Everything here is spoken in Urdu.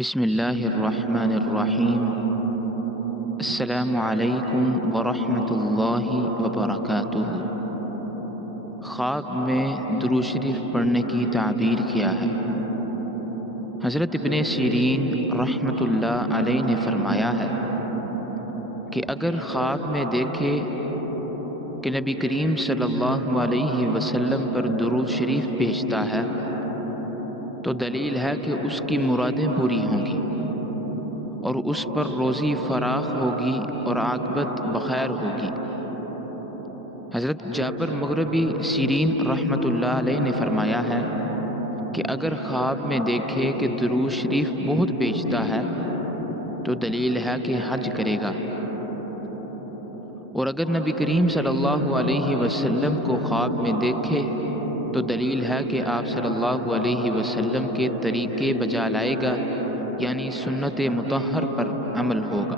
بسم اللہ الرحمن الرحیم۔ السلام علیکم ورحمۃ اللہ وبرکاتہ۔ خواب میں درود شریف پڑھنے کی تعبیر کیا ہے؟ حضرت ابن سیرین رحمۃ اللہ علیہ نے فرمایا ہے کہ اگر خواب میں دیکھے کہ نبی کریم صلی اللہ علیہ وسلم پر درود شریف بھیجتا ہے تو دلیل ہے کہ اس کی مرادیں پوری ہوں گی اور اس پر روزی فراخ ہوگی اور عاقبت بخیر ہوگی۔ حضرت جابر مغربی سیرین رحمۃ اللہ علیہ نے فرمایا ہے کہ اگر خواب میں دیکھے کہ درود شریف بہت بھیجتا ہے تو دلیل ہے کہ حج کرے گا، اور اگر نبی کریم صلی اللہ علیہ وسلم کو خواب میں دیکھے تو دلیل ہے کہ آپ صلی اللہ علیہ وسلم کے طریقے بجا لائے گا، یعنی سنت مطہر پر عمل ہوگا۔